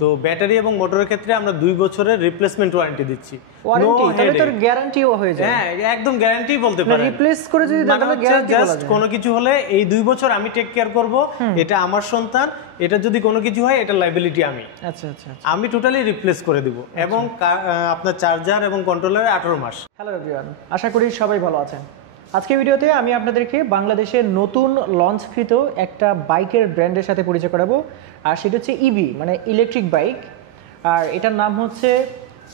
তো ব্যাটারি এবং মোটরের ক্ষেত্রে আমরা 2 বছরের রিপ্লেসমেন্ট ওয়ারেন্টি দিচ্ছি। ওয়ারেন্টি তাহলে তো গ্যারান্টিও হয়ে যায়। হ্যাঁ, একদম গ্যারান্টি বলতে পারেন। রিপ্লেস করে যদি তাহলে গ্যারান্টি বলা যায়। কোনো কিছু হলে এই 2 বছর আমি টেক কেয়ার করব, এটা আমার সন্তান, এটা যদি কোনো কিছু হয় এটা লায়াবিলিটি আমি। আচ্ছা আচ্ছা, আমি টোটালি রিপ্লেস করে দিব এবং আপনার চার্জার এবং কন্ট্রোলার 18 মাস। হ্যালো এভরিওয়ান, আশা করি সবাই ভালো আছেন। আজকের ভিডিওতে আমি আপনাদেরকে বাংলাদেশের নতুন লঞ্চকৃত একটা বাইকের ব্র্যান্ডের সাথে পরিচয় করাবো, আর সেটা হচ্ছে ইভি মানে ইলেকট্রিক বাইক, আর এটার নাম হচ্ছে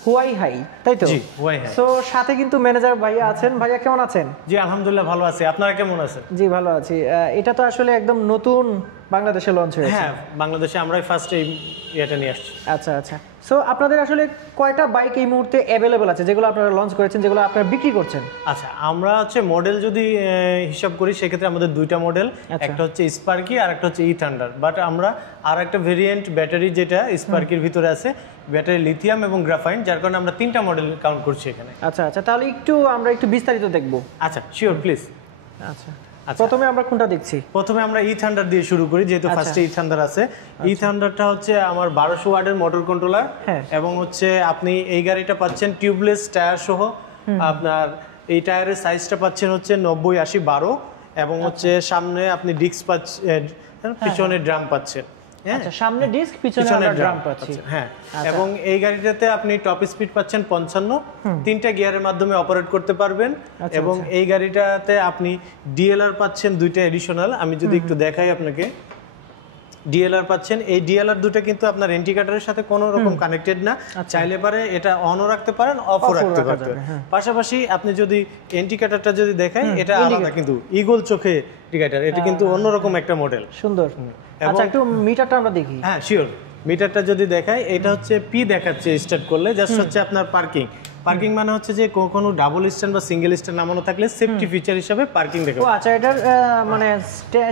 হুয়াই হাই, তাই তো? জি, হুয়াই হাই। সো সাথে কিন্তু ম্যানেজার ভাইয়া আছেন। ভাইয়া কেমন আছেন? জি আলহামদুলিল্লাহ ভালো আছি, আপনারা কেমন আছেন? জি ভালো আছি। এটা তো আসলে একদম নতুন বাংলাদেশে লঞ্চ হয়েছে। হ্যাঁ, বাংলাদেশে আমরাই ফার্স্ট এই এটা নিয়ে আসছি। আচ্ছা আচ্ছা, সো আপনাদের আসলে কয়টা বাইক এই মুহূর্তে অ্যাভেলেবল আছে যেগুলো আপনারা লঞ্চ করেছেন, যেগুলো আপনারা বিক্রি করছেন? আচ্ছা, আমরা হচ্ছে মডেল যদি হিসাব করি সেক্ষেত্রে আমাদের 2টা মডেল, একটা হচ্ছে স্পার্কি আর একটা হচ্ছে ই থান্ডার। বাট আমরা আর একটা ভেরিয়েন্ট ব্যাটারি যেটা স্পার্কির ভিতরে আছে, ব্যাটারি লিথিয়াম এবং গ্রাফাইন, যার কারণে আমরা 3টা মডেল কাউন্ট করছি এখানে। আচ্ছা আচ্ছা, তাহলে আমরা একটু বিস্তারিত দেখব। আচ্ছা শিওর, প্লিজ। আচ্ছা, প্রথমে আমরা কোনটা দেখছি? প্রথমে আমরা ই থান্ডার দিয়ে শুরু করি, যেহেতু ফার্স্টে ই থান্ডার আছে। ই থান্ডারটা হচ্ছে আমার 1200 ওয়াটের মোটর কন্ট্রোলার, এবং হচ্ছে আপনি এই গাড়িটা পাচ্ছেন টিউবলেস টায়ার সহ। আপনার এই টায়ারের সাইজটা পাচ্ছেন হচ্ছে 90-80-12, এবং হচ্ছে সামনে আপনি ডিস্ক পাচ্ছেন, পিছনে ড্রাম পাচ্ছেন। আচ্ছা, সামনে ডিস্ক, পিছনে আমরা ড্রাম পাচ্ছি। হ্যাঁ, এবং এই গাড়িটাতে আপনি টপ স্পিড পাচ্ছেন 55, 3টা গিয়ারের মাধ্যমে অপারেট করতে পারবেন। এবং এই গাড়িটাতে আপনি ডিএলআর পাচ্ছেন 2টা এডিশনাল। আমি যদি একটু দেখাই আপনাকে, ডিএলআর পাচ্ছেন। এই ডিএলআর দুটো কিন্তু আপনার ইন্ডিকেটরের সাথে কোনো রকম কানেক্টেড না, চাইলে পারে এটা অনও রাখতে পারেন, অফও রাখতে পারবেন। পাশাপাশি আপনি যদি ইন্ডিকেটরটা যদি দেখাই, এটা আলাদা কিন্তু ইগল চোখে ইন্ডিকেটর, এটা কিন্তু অন্যরকম একটা মডেল। সুন্দর। আচ্ছা, একটু মিটারটা আমরা দেখি। হ্যাঁ শিওর, মিটারটা যদি দেখাই, এটা হচ্ছে পি দেখাচ্ছে স্টার্ট করলে, জাস্ট হচ্ছে আপনার পার্কিং। পার্কিং মানে হচ্ছে যে কোনো ডাবল স্ট্যান্ড বা সিঙ্গেল স্ট্যান্ড নামানো থাকলে সেফটি ফিচার হিসেবে পার্কিং দেখাবে। ও আচ্ছা, এটার মানে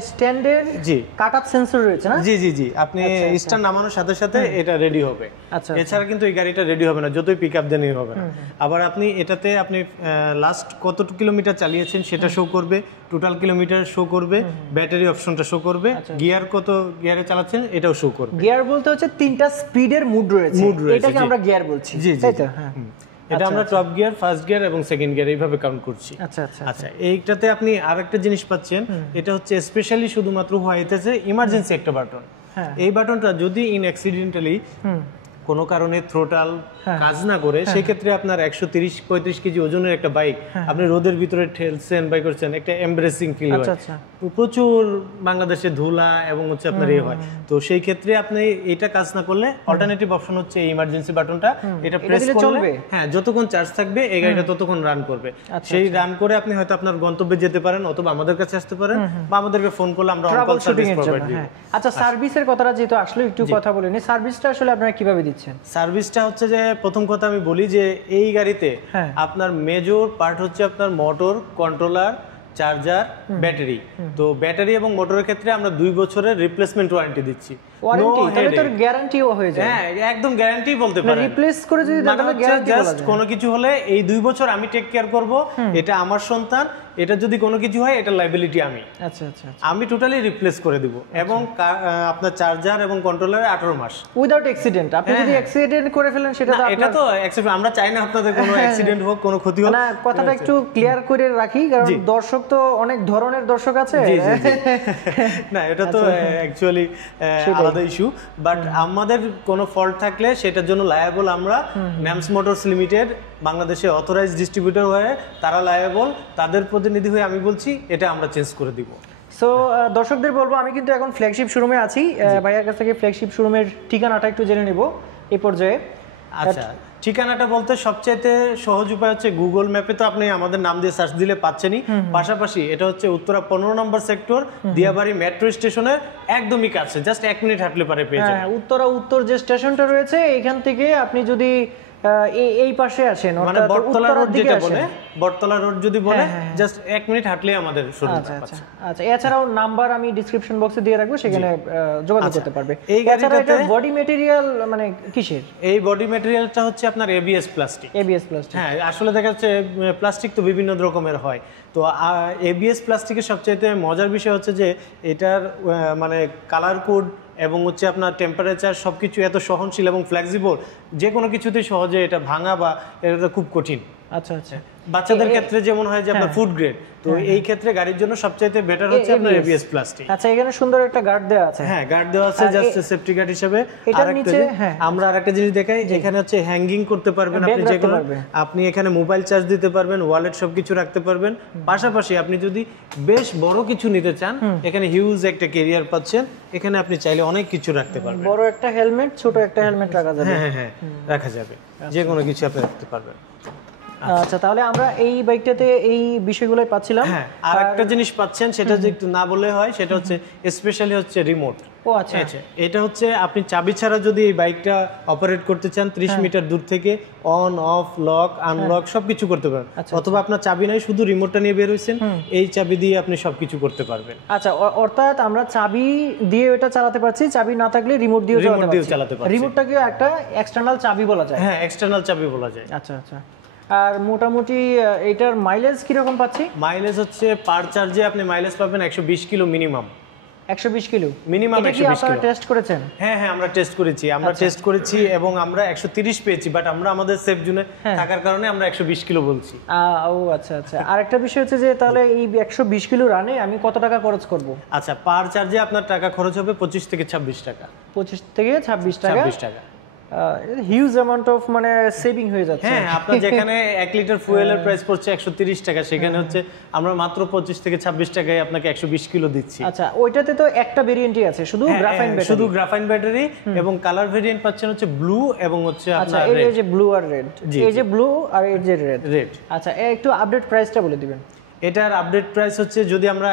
স্ট্যান্ডের জি কাট-আপ সেন্সর রয়েছে না? জি জি জি, আপনি স্ট্যান্ড নামানোর সাথে সাথে এটা রেডি হবে। আচ্ছা, এছাড়া কিন্তু এই গাড়িটা রেডি হবে না, যতই পিকআপ দেনই হবে না। আবার আপনি এটাতে আপনি লাস্ট কত কিলোমিটার চালিয়েছেন সেটা শো করবে, টোটাল কিলোমিটার শো করবে, ব্যাটারি অপশনটা শো করবে, গিয়ার কত গিয়ারে চালাচ্ছেন এটাও শো করবে। গিয়ার বলতে হচ্ছে 3টা স্পিডের মুড রয়েছে, এটাকে আমরা গিয়ার বলছি। জি জি, হ্যাঁ, এটা আমরা টপ গিয়ার, ফার্স্ট গিয়ার এবং সেকেন্ড গিয়ার এইভাবে কাউন্ট করছি। আচ্ছা আচ্ছা আচ্ছা, এইটাতে আপনি আরেকটা জিনিস পাচ্ছেন, এটা হচ্ছে স্পেশালি শুধুমাত্র হইতেছে ইমার্জেন্সি একটা বাটন। এই বাটনটা যদি অ্যাক্সিডেন্টালি কোনো কারণে থ্রোটাল কাজ না করে, সেই ক্ষেত্রে আপনার 130-35 কেজি ওজনের একটা বাইক আপনি রোদের ভিতরে ঠেলছেন বাই করছেন, একটা এমব্রেসিং ফিল হয়। প্রচুর বাংলাদেশে ধুলা এবং হচ্ছে আপনার হয়, তো সেই ক্ষেত্রে আপনি এটা কাজ না করলে অল্টারনেটিভ অপশন হচ্ছে এই ইমার্জেন্সি বাটনটা। এটা প্রেস করলে হ্যাঁ, যতক্ষণ চার্জ থাকবে এই গাড়িটা ততক্ষণ রান করবে। সেই রান করে আপনি হয়তো আপনার গন্তব্যে যেতে পারেন, অথবা আমাদের কাছে আসতে পারেন, বা আমাদেরকে ফোন করলে আমরা অন কল সার্ভিস প্রোভাইড করি। আচ্ছা, সার্ভিসের কথাটা যেহেতু আসলে একটু কথা বলে নি, সার্ভিসটা আসলে আপনারা কিভাবে দিচ্ছেন? সার্ভিসটা হচ্ছে যে, প্রথম কথা আমি বলি যে এই গাড়িতে আপনার মেজর পার্ট হচ্ছে আপনার মোটর, কন্ট্রোলার, চার্জার, ব্যাটারি। তো ব্যাটারি এবং মোটরের ক্ষেত্রে আমরা 2 বছরের রিপ্লেসমেন্ট ওয়ারেন্টি দিচ্ছি। ওয়ারেন্টি তাহলে তো গ্যারান্টিও হয়ে যায়। হ্যাঁ, একদম গ্যারান্টি বলতে পারেন। রিপ্লেস করে যদি তাহলে গ্যারান্টি বলা যায়। কোনো কিছু হলে এই 2 বছর আমি টেক কেয়ার করব, এটা আমার সন্তান, এটা যদি কোনো কিছু হয় এটা লায়াবিলিটি আমি। আচ্ছা আচ্ছা, আমি টোটালি রিপ্লেস করে দিব। এবং আপনার চার্জার এবং কন্ট্রোলারে 18 মাস উইদাউট অ্যাক্সিডেন্ট। আপনি যদি অ্যাক্সিডেন্ট করে ফেলেন সেটা তো এটা তো আমরা চাই না আপনাদের কোনো অ্যাক্সিডেন্ট হোক, কোনো ক্ষতি হোক। না, কথাটা একটু ক্লিয়ার করে রাখি, কারণ দর্শক তো অনেক ধরনের দর্শক আছে। না, এটা তো অ্যাকচুয়ালি আলাদা ইস্যু, বাট আমাদের কোনো ফল্ট থাকলে সেটার জন্য লায়াবল আমরা। ন্যামস মোটরস লিমিটেড বাংলাদেশে অথরাইজড ডিস্ট্রিবিউটর হয়ে তারা লায়াবল, তাদের প্রতিনিধি হয়ে আমি বলছি এটা আমরা চেঞ্জ করে দিব। সো দর্শকদের বলবো, আমি কিন্তু এখন ফ্ল্যাগশিপ শোরুমে আছি। ভাইয়ার কাছ থেকে ফ্ল্যাগশিপ শোরুমের ঠিকানাটা একটু জেনে নেব এই পর্যায়ে। আচ্ছা, ঠিকানাটা বলতে সবচেয়ে সহজ উপায় হচ্ছে গুগল ম্যাপে তো আপনি আমাদের নাম দিয়ে সার্চ দিলে পাচ্ছেনই। পাশাপাশি এটা হচ্ছে উত্তরা 15 নম্বর সেক্টর, দিয়াবাড়ি মেট্রো স্টেশনের একদমই কাছে, জাস্ট 1 মিনিট হাঁটলে পারে পেয়ে যাবেন। উত্তরা উত্তর যে স্টেশনটা রয়েছে, এখান থেকে আপনি যদি এই পাশে আসেন, মানে বটতলা রোড যেটা বলে, বটতলা রোড যদি বলে, জাস্ট 1 মিনিট হাঁটলেই আমাদের শোরুম। আচ্ছা আচ্ছা, এছাড়াও নাম্বার আমি ডেসক্রিপশন বক্সে দিয়ে রাখবো, সেখানে যোগাযোগ করতে পারবে। এই গাড়িটাতে বডি ম্যাটেরিয়াল মানে কিসের? এই বডি ম্যাটেরিয়ালটা হচ্ছে আপনার এবিএস প্লাস্টিক। এবিএস প্লাস্টিক, হ্যাঁ, আসলে দেখা যাচ্ছে প্লাস্টিক তো বিভিন্ন রকমের হয়, তো এবিএস প্লাস্টিকের সবচেয়ে মজার বিষয় হচ্ছে যে এটার মানে কালার কোড এবং হচ্ছে আপনার টেম্পারেচার সবকিছু এত সহনশীল এবং ফ্লেক্সিবল, যে কোনো কিছুতেই সহজে এটা ভাঙা বা এটা খুব কঠিন। আচ্ছা আচ্ছা। বাচ্চাদের ক্ষেত্রে যেমন হয় যে আপনার ফুড গ্রেড, তো এই ক্ষেত্রে গাড়ির জন্য সবচাইতে বেটার হচ্ছে আপনার এবিএস প্লাস্টিক। আচ্ছা, এখানে সুন্দর একটা গার্ড দেওয়া আছে। হ্যাঁ, গার্ড দেওয়া আছে জাস্ট সেফটি গার্ড হিসেবে। এটার নিচে আমরা আরেকটা জিনিস দেখাই, এখানে হচ্ছে হ্যাঙ্গিং করতে পারবেন আপনি, যে কোনো আপনি এখানে মোবাইল চার্জ দিতে পারবেন, ওয়ালেট সবকিছু রাখতে পারবেন। পাশাপাশি আপনি যদি বেশ বড় কিছু নিতে চান, এখানে হিউজ একটা ক্যারিয়ার পাচ্ছেন, এখানে আপনি চাইলে অনেক কিছু রাখতে পারবেন। বড় একটা হেলমেট, ছোট একটা হেলমেট রাখা যাবে। হ্যাঁ হ্যাঁ, রাখা যাবে, যে কোনো কিছু আপনি রাখতে পারবেন। আচ্ছা, তাহলে আমরা এই বাইকটাতে এই বিষয়গুলোই পাচ্ছিলাম। হ্যাঁ, আর একটা জিনিস পাচ্ছেন, সেটা যে একটু না বললে হয়, সেটা হচ্ছে স্পেশালি হচ্ছে রিমোট। ও আচ্ছা, এটা হচ্ছে আপনি চাবি ছাড়া যদি এই বাইকটা অপারেট করতে চান, 30 মিটার দূর থেকে অন অফ লক আনলক সবকিছু করতে পারবেন। অথবা আপনার চাবি নাই, শুধু রিমোটটা নিয়ে বের হইছেন, এই চাবি দিয়ে আপনি সবকিছু করতে পারবেন। আচ্ছা, অর্থাৎ আমরা চাবি দিয়ে এটা চালাতে পারছি, চাবি না থাকলে রিমোট দিয়েও চালাতে পারছি। রিমোটটাকে একটা এক্সটার্নাল চাবি বলা যায়। হ্যাঁ, এক্সটার্নাল চাবি বলা যায়। আচ্ছা আচ্ছা। আর মোটামুটি এটার মাইলেজ কিরকম পাচ্ছি? মাইলেজ হচ্ছে পার চার্জে আপনি মাইলেজ পাবেন 120 kilo minimum. 120 kilo minimum 120 kilo. Test করেছেন? হ্যাঁ হ্যাঁ, আমরা টেস্ট করেছি, এবং আমরা 130 পেয়েছি, বাট আমরা আমাদের সেফ জোনে থাকার কারণে আমরা 120 কিলো বলছি। ও আচ্ছা আচ্ছা। আরেকটা বিষয় হচ্ছে যে তাহলে এই 120 কিলো রানে আমি কত টাকা খরচ করব? আচ্ছা, পার চার্জে আপনার টাকা খরচ হবে 25 থেকে 26 টাকা। 25 থেকে 26 টাকা। হিউজ অ্যামাউন্ট অফ মানে সেভিং হয়ে যাচ্ছে। হ্যাঁ, আপনার যেখানে 1 লিটার ফুয়েলের প্রাইস পড়ছে 130 টাকা, সেখানে হচ্ছে আমরা মাত্র 25 থেকে 26 টাকায় আপনাকে 120 কিলো দিচ্ছি। আচ্ছা, ওইটাতে তো একটা ভেরিয়েন্টই আছে, শুধু গ্রাফাইন ব্যাটারি। শুধু গ্রাফাইন ব্যাটারি, এবং কালার ভেরিয়েন্ট পাচ্ছেন হচ্ছে ব্লু এবং হচ্ছে আপনার রেড। এই যে ব্লু আর রেড, এই যে ব্লু আর এই যে রেড। আচ্ছা, একটু আপডেট প্রাইসটা বলে দিবেন। এটার আপডেট প্রাইস হচ্ছে, যদি আমরা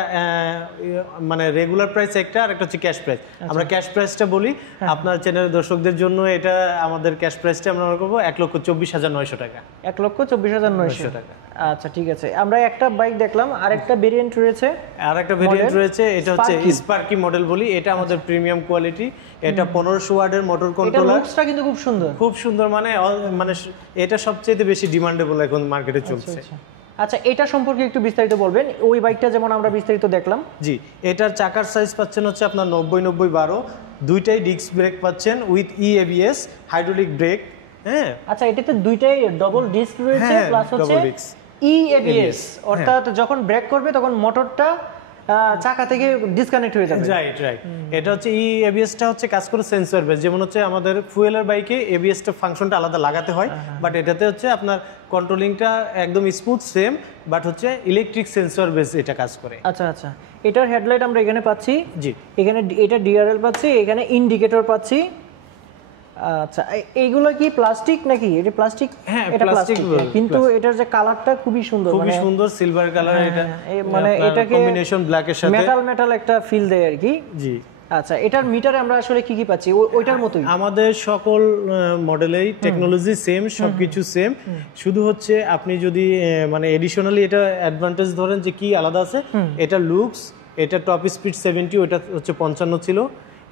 মানে রেগুলার প্রাইস একটা, আর একটা হচ্ছে ক্যাশ প্রাইস। আমরা ক্যাশ প্রাইসটা বলি আপনার চ্যানেলের দর্শকদের জন্য। এটা আমাদের ক্যাশ প্রাইসটা আমরা করব 1,24,900 টাকা। 1,24,900 টাকা। আচ্ছা, ঠিক আছে। আমরা একটা বাইক দেখলাম, আরেকটা ভেরিয়েন্ট রয়েছে। এটা হচ্ছে স্পার্কি মডেল বলি। এটা আমাদের প্রিমিয়াম কোয়ালিটি। এটা 1500 ওয়াটের মোটর কন্ট্রোলার। এটা লুকসটা কিন্তু খুব সুন্দর, মানে এটা সবচেয়ে বেশি ডিমান্ডেবল এখন মার্কেটে চলছে। আচ্ছা, এটা সম্পর্কে একটু বিস্তারিত বলবেন। ওই বাইকটা যেমন আমরা বিস্তারিত দেখলাম। জি, এটার চাকার সাইজ পাচ্ছেন হচ্ছে আপনার 90-90-12, দুইটাই ডিস্ক ব্রেক পাচ্ছেন উইথ EABS হাইড্রোলিক ব্রেক। হ্যাঁ, আচ্ছা, এটাতে দুইটাই ডবল ডিস্ক রয়েছে, প্লাস হচ্ছে EABS, অর্থাৎ যখন ব্রেক করবে তখন মোটরটা চাকা থেকে ডিসকানেক্ট হয়ে যাবে। রাইট। এটা হচ্ছে EABS টা হচ্ছে কাজ করে সেন্সর বেস। যেমন হচ্ছে আমাদের ফুয়েলের বাইকে ABS টা ফাংশনটা আলাদা লাগাতে হয়, বাট এটাতে হচ্ছে আপনার কন্ট্রোলিংটা একদম স্মুথ সেম, বাট হচ্ছে ইলেকট্রিক সেন্সর বেস এটা কাজ করে। আচ্ছা আচ্ছা। এটার হেডলাইট আমরা এখানে পাচ্ছি। জি, এখানে এটা DRL পাচ্ছি, এখানে ইন্ডিকেটর পাচ্ছি। আচ্ছা, এইগুলো কি প্লাস্টিক নাকি? এটা প্লাস্টিক? হ্যাঁ, এটা প্লাস্টিক, কিন্তু এটার যে কালারটা খুবই সুন্দর, খুবই সুন্দর সিলভার কালার। এটা মানে এটাকে কম্বিনেশন ব্ল্যাকের সাথে মেটাল একটা ফিল দেয় আর কি। জি। আচ্ছা, এটার মিটারে আমরা আসলে কি কি পাচ্ছি? ওইটার মতোই আমাদের সকল মডেলেই টেকনোলজি সেম, সবকিছু সেম। শুধু হচ্ছে আপনি যদি মানে এডিশনালি এটা অ্যাডভান্টেজ ধরেন যে কি আলাদা আছে, এটা লুকস, এটা টপ স্পিড 70, ওটা হচ্ছে 55 ছিল।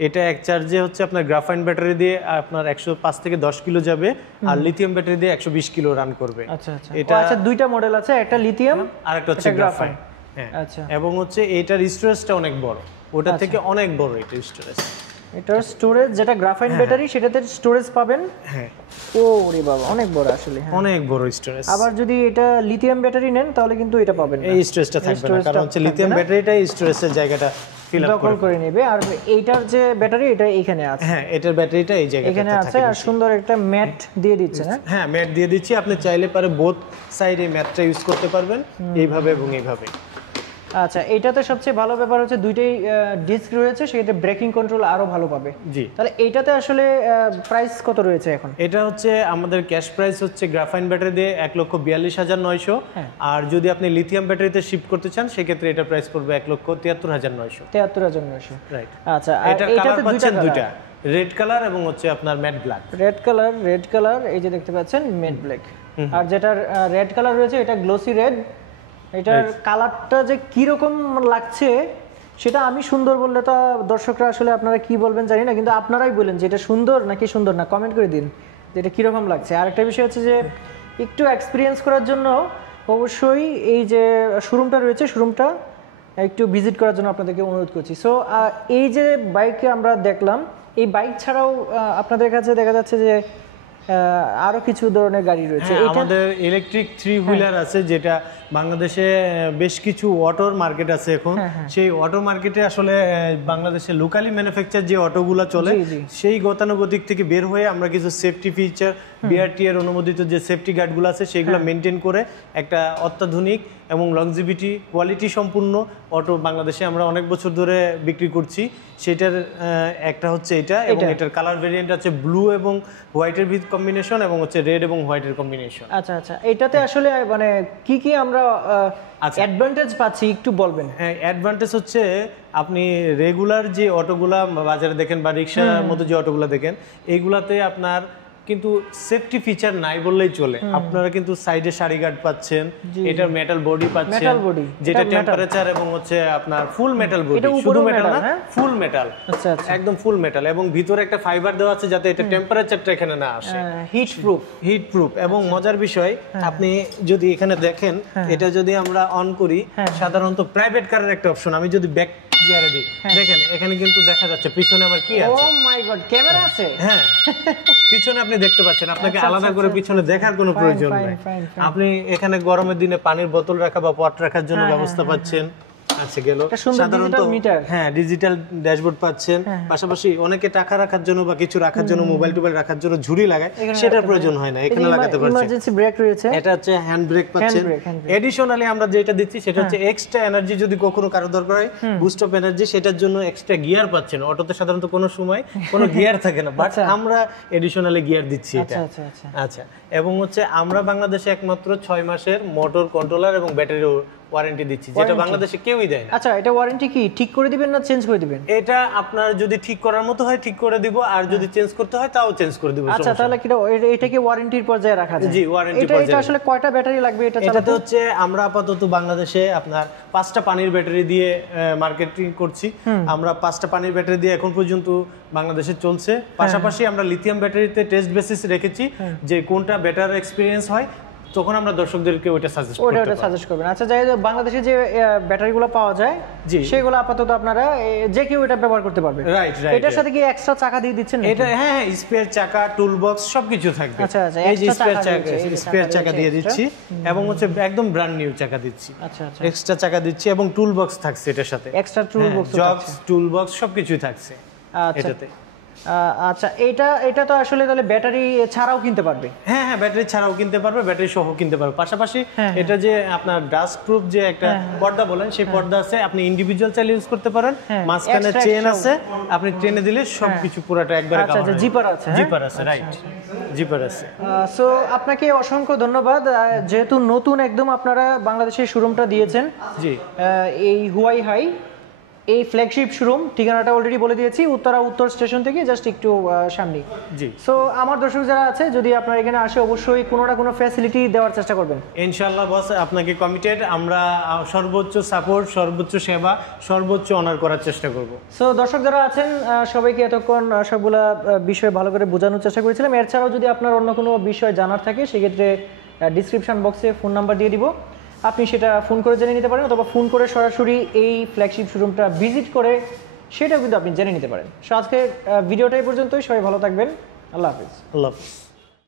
এটা এক চার্জে হচ্ছে আপনার গ্রাফাইন ব্যাটারি দিয়ে আপনার 105 থেকে 10 কিলো যাবে, আর লিথিয়াম ব্যাটারি দিয়ে 120 কিলো রান করবে। আচ্ছা আচ্ছা। এটা দুইটা মডেল আছে, একটা লিথিয়াম আর একটা হচ্ছে গ্রাফাইন। হ্যাঁ, আচ্ছা। এবং হচ্ছে এটার স্টোরেজটা অনেক বড়, ওটা থেকে অনেক বড় এটা স্টোরেজ। এটার স্টোরেজ যেটা গ্রাফাইন ব্যাটারি, সেটাতে স্টোরেজ পাবেন। হ্যাঁ, ওরে বাবা, অনেক বড় আসলে। অনেক বড় স্টোরেজ। আবার যদি এটা লিথিয়াম ব্যাটারি নেন তাহলে কিন্তু এটা পাবেন না, এই স্টোরেজটা থাকবে না, কারণ হচ্ছে লিথিয়াম ব্যাটারিটাই স্টোরেজের জায়গাটা ফিল আপ করে নেবে। আর এইটার যে ব্যাটারি, এটা এখানে আছে। হ্যাঁ, এটার ব্যাটারিটা এই জায়গাটাতে এখানে আছে, আর সুন্দর একটা ম্যাট দিয়ে দিচ্ছে না? হ্যাঁ, ম্যাট দিয়ে দিচ্ছি। আপনি চাইলে পারে বোথ সাইডে ম্যাটটা ইউজ করতে পারবেন, এইভাবে এবং এইভাবে। আচ্ছা, এইটাতে সবচেয়ে ভালো ব্যাপার হচ্ছে দুইটাই ডিস্ক রয়েছে, সেটা ব্রেকিং কন্ট্রোল আরো ভালো পাবে। জি। তাহলে এইটাতে আসলে প্রাইস কত রয়েছে এখন? এটা হচ্ছে আমাদের ক্যাশ প্রাইস হচ্ছে গ্রাফাইন ব্যাটারি দিয়ে 1,42,900, আর যদি আপনি লিথিয়াম ব্যাটারিতে শিফট করতে চান সেক্ষেত্রে এটা প্রাইস পড়বে 1,73,900। 73,900, রাইট। আচ্ছা, এটা কালার পাচ্ছেন দুইটা, রেড কালার এবং হচ্ছে আপনার ম্যাট ব্ল্যাক। রেড কালার এই যে দেখতে পাচ্ছেন, ম্যাট ব্ল্যাক। আর যেটা রেড কালার রয়েছে এটা গ্লোসি রেড। এটার কালারটা যে কি রকম লাগছে সেটা আমি সুন্দর বললে তো দর্শকরা আসলে আপনারা কি বলবেন জানি না, কিন্তু আপনারাই বলেন যে এটা সুন্দর নাকি সুন্দর না, কমেন্ট করে দিন যে এটা কিরকম লাগছে। আর একটা বিষয় হচ্ছে যে একটু এক্সপিরিয়েন্স করার জন্য অবশ্যই এই যে শোরুমটা রয়েছে, শোরুমটা একটু ভিজিট করার জন্য আপনাদেরকে অনুরোধ করছি। সো এই যে বাইক আমরা দেখলাম, এই বাইক ছাড়াও আপনাদের কাছে দেখা যাচ্ছে যে আরো কিছু ধরনের গাড়ি রয়েছে। আমাদের ইলেকট্রিক 3 হুইলার আছে, যেটা বাংলাদেশে বেশ কিছু অটোর মার্কেট আছে এখন। সেই অটো মার্কেটে আসলে বাংলাদেশে লোকালি ম্যানুফ্যাকচার যে অটোগুলো চলে সেই গতানুগতিক থেকে বের হয়ে আমরা কিছু সেফটি ফিচার, বিআরটি এর অনুমোদিত যে সেফটি গার্ডগুলো আছে সেগুলো মেনটেন করে একটা অত্যাধুনিক এবং লংজিভিটি কোয়ালিটি সম্পূর্ণ অটো বাংলাদেশে আমরা অনেক বছর ধরে বিক্রি করছি। সেটার একটা হচ্ছে এটা, এবং এটার কালার ভেরিয়েন্ট আছে ব্লু এবং হোয়াইটের কম্বিনেশন, এবং হচ্ছে রেড এবং হোয়াইটের কম্বিনেশন। আচ্ছা আচ্ছা, এটাতে আসলে মানে কি কি আমরা অ্যাডভান্টেজ পাচ্ছি একটু বলবেন? হ্যাঁ, অ্যাডভান্টেজ হচ্ছে আপনি রেগুলার যে অটোগুলা বাজারে দেখেন বা রিক্সার মতো যে অটোগুলা দেখেন, এইগুলাতে আপনার কিন্তু সেফটি ফিচার নাই বললেই চলে। আপনারা কিন্তু সাইডে সারি গার্ড পাচ্ছেন, এটার মেটাল বডি পাচ্ছেন, যেটা টেম্পারেচার এবং হচ্ছে আপনার ফুল মেটাল বডি, শুধু মেটাল না, ফুল মেটাল। আচ্ছা আচ্ছা, একদম ফুল মেটাল, এবং ভিতরে একটা ফাইবার দেওয়া আছে যাতে এটা টেম্পারেচারটা এখানে না আসে, হিট প্রুফ। এবং মজার বিষয়, আপনি যদি এখানে দেখেন, এটা যদি আমরা অন করি, সাধারণত প্রাইভেট কারের একটা অপশন, আমি যদি ব্যাক গিয়ারে দিই, দেখেন এখানে কিন্তু দেখা যাচ্ছে পিছনে আমার কি আছে। ও মাই গড, ক্যামেরা আছে। হ্যাঁ, পিছনে আপনি দেখতে পাচ্ছেন, আপনাকে আলাদা করে পিছনে দেখার কোনো প্রয়োজন নেই। আপনি এখানে গরমের দিনে পানির বোতল রাখা বা পট রাখার জন্য ব্যবস্থা পাচ্ছেন। আচ্ছা, গেল সাধারণত হ্যাঁ ডিজিটাল ড্যাশবোর্ড পাচ্ছেন। পাশাপাশি অনেকে টাকা রাখার জন্য বা কিছু রাখার জন্য, মোবাইল টোবাইল রাখার জন্য ঝুড়ি লাগায়, সেটার প্রয়োজন হয় না, এখানে লাগাতে পারছেন। ইমার্জেন্সি ব্রেক রয়েছে, এটা হচ্ছে হ্যান্ড ব্রেক পাচ্ছেন। এডিশনালি আমরা যেটা দিচ্ছি সেটা হচ্ছে এক্সট্রা এনার্জি, যদি কখনো কারো দরকার হয় বুস্ট অফ এনার্জি, সেটার জন্য এক্সট্রা গিয়ার পাচ্ছেন। অটোতে সাধারণত কোনো সময় কোনো গিয়ার থাকে না, বাট আমরা এডিশনালি গিয়ার দিচ্ছি এটা। আচ্ছা, এবং হচ্ছে আমরা বাংলাদেশে একমাত্র 6 মাসের মোটর কন্ট্রোলার এবং ব্যাটারি ওয়ারেন্টি দিচ্ছি, যেটা বাংলাদেশে কেউই দেয় না। আচ্ছা, এটা ওয়ারেন্টি কি ঠিক করে দিবেন না চেঞ্জ করে দিবেন? এটা আপনার যদি ঠিক করার মতো হয় ঠিক করে দিব, আর যদি চেঞ্জ করতে হয় তাও চেঞ্জ করে দিব। আচ্ছা, তাহলে কি এটা কি ওয়ারেন্টির পর্যায়ে রাখা যায়? জি, ওয়ারেন্টি পর্যায়ে। এটা আসলে কয়টা ব্যাটারি লাগবে এটা চালাতে? এটাতে হচ্ছে আমরা আপাতত বাংলাদেশে আপনার 5টা পানির ব্যাটারি দিয়ে মার্কেটিং করছি। আমরা 5টা পানির ব্যাটারি দিয়ে এখন পর্যন্ত বাংলাদেশে চলছে। পাশাপাশি আমরা লিথিয়াম ব্যাটারিতে টেস্ট বেসিস রেখেছি, যে কোনটা বেটার এক্সপেরিয়েন্স হয়, তখন আমরা দর্শকদেরকে ওটা সাজেস্ট করবেন। আচ্ছা, যাই হোক, বাংলাদেশে যে ব্যাটারিগুলো পাওয়া যায় সেগুলো আপাতত আপনারা যে কেউ এটা ব্যবহার করতে পারবে। রাইট। এটার সাথে কি এক্সট্রা চাকা দিয়ে দিচ্ছেন? এটা হ্যাঁ, স্পেয়ার চাকা, টুল বক্স সবকিছু থাকবে। আচ্ছা আচ্ছা, এই যে স্পেয়ার চাকা দিয়ে দিচ্ছি, এবং হচ্ছে একদম ব্র্যান্ড নিউ চাকা দিচ্ছি। আচ্ছা আচ্ছা, এক্সট্রা চাকা দিচ্ছি, এবং টুল বক্স থাকছে এটার সাথে। Extra tool box, jugs, tool box সবকিছুই থাকছে এটাতে। আচ্ছা, এটা তো আসলে তাহলে ব্যাটারি ছাড়াও কিনতে পারবে? হ্যাঁ হ্যাঁ, ব্যাটারি ছাড়াও কিনতে পারবে, ব্যাটারি সহ কিনতে পারবে। পাশাপাশি এটা যে আপনার ডাস্ট প্রুফ যে একটা পর্দা বলেন, সেই পর্দা আছে, আপনি ইন্ডিভিজুয়াল চাইলে ইউজ করতে পারেন। মাঝখানে চেন আছে, আপনি ট্রেনে দিলে সবকিছু পুরোটা একবারে কভার হবে। জিপার আছে? জিপার আছে, রাইট, জিপার আছে। সো আপনাকে অসংখ্য ধন্যবাদ, যেহেতু নতুন একদম আপনারা বাংলাদেশের শোরুমটা দিয়েছেন। জি, এই হুয়াই হাই এই ফ্ল্যাগশিপ শোরুম, ঠিকানাটা অলরেডি বলে দিয়েছি, উত্তর স্টেশন থেকে জাস্ট একটু সামনে। জি। সো আমার দর্শক যারা আছে, যদি আপনারা এখানে আসে অবশ্যই কোনো না কোনো ফ্যাসিলিটি দেওয়ার চেষ্টা করবেন। ইনশাআল্লাহ বস, আপনাকে কমিটেড, আমরা সর্বোচ্চ সাপোর্ট, সর্বোচ্চ সেবা, সর্বোচ্চ অনার করার চেষ্টা করব। সো দর্শক যারা আছেন, সবাইকে এতক্ষণ সবগুলা বিষয় ভালো করে বোঝানোর চেষ্টা করেছিলাম। এছাড়াও যদি আপনার অন্য কোনো বিষয় জানার থাকে, সেক্ষেত্রে ডিসক্রিপশন বক্সে ফোন নাম্বার দিয়ে দিব, আপনি সেটা ফোন করে জেনে নিতে পারেন, অথবা ফোন করে সরাসরি এই ফ্ল্যাগশিপ শোরুমটা ভিজিট করে সেটাও কিন্তু আপনি জেনে নিতে পারেন। সো আজকের ভিডিওটা এই পর্যন্তই। সবাই ভালো থাকবেন। আল্লাহ হাফিজ। আল্লাহ হাফিজ।